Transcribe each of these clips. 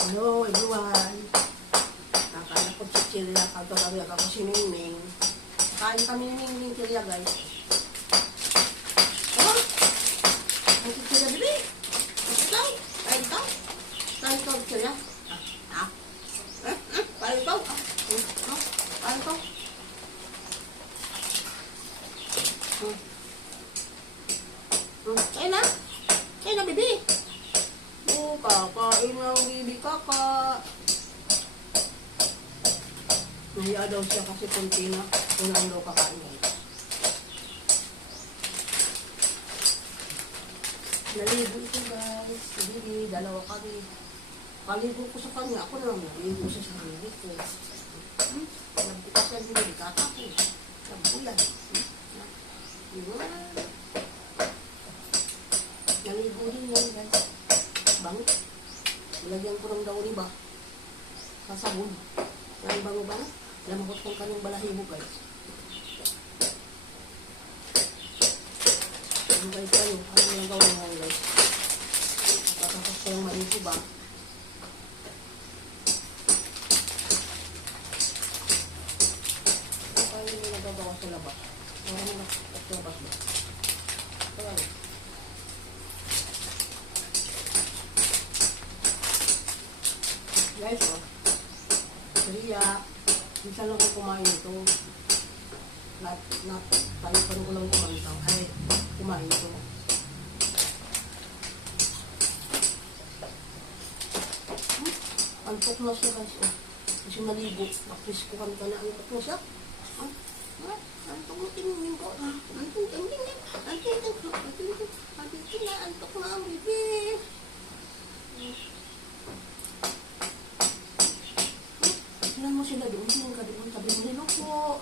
Hello everyone. Nakain ako chichirya. Kagawag ako si Ningning. Kain kami ni Ningning chichirya guys. Oh! Ang chichirya bibi. Ikaw? Kain ka? Kain ka chichirya? Kain ka? Kain ka? Kain na? Kain na bibi. Kakain ng bibi kaka. Nahiya daw siya kasi kunti na. Unang daw kakain guys. Naligo ito guys. Bibi, dalawa kami. Kaligo ko sa kanya. Ako naman naligo sa sarili ko. Nagbukas yan bibi kaka ko. Nagbulan. Naligo din yan guys. Bango. Ilagyan ko ng daw riba. Sa sabon. Yan bango ba na? Lamahot kong kanyang balahibo guys. Ano guys kayo? Ano yung gawin ngayon guys? Tapos kayong maligo ba? Ano kayo yung nagagawa sa labas? Ano yung sa labas ba? Ito lang. Guys, oh. Kaya, minsan lang ako kumain ito. Tayo pa rin ko lang kumain ito. Ay, kumain ito. Antok na siya guys, oh. Kasi naligo. Napiskuhan ka na. Antok na siya. Antok na tingin ko. Antok na. Antok na ang bibi. Tingnan mo sila doon, tingnan ka doon, sabi mo nilo po.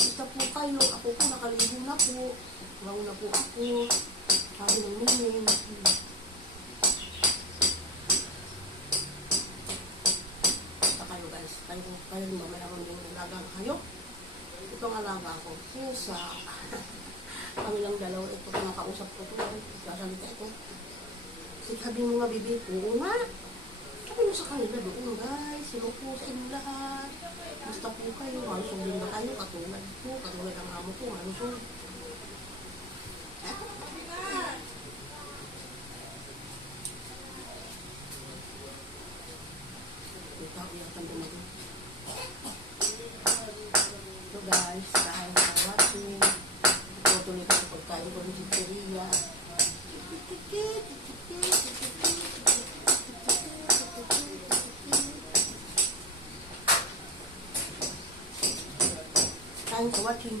Basta po kayo, ako po nakaligo na po. Wow na po ako. Sabi ng Ningning. Basta kayo guys, kayo mamaya kung yung alaga kayo. Itong alaga ko, Susa. Kami lang dalawa, ito kung nakausap ko ito. Sasalita ito. Sabi mo nga bibi, oo nga. Sabi mo sa kanila doon guys, sila po sa inyo lahat. Basta po kayo, malusog din ba kayo? Katulad ang amo ko, malusog. Ito, iyatan din ako. So guys, kain sa watching. Tutuloy ko sa pagkain ko ng chichirya. Thanks for watching.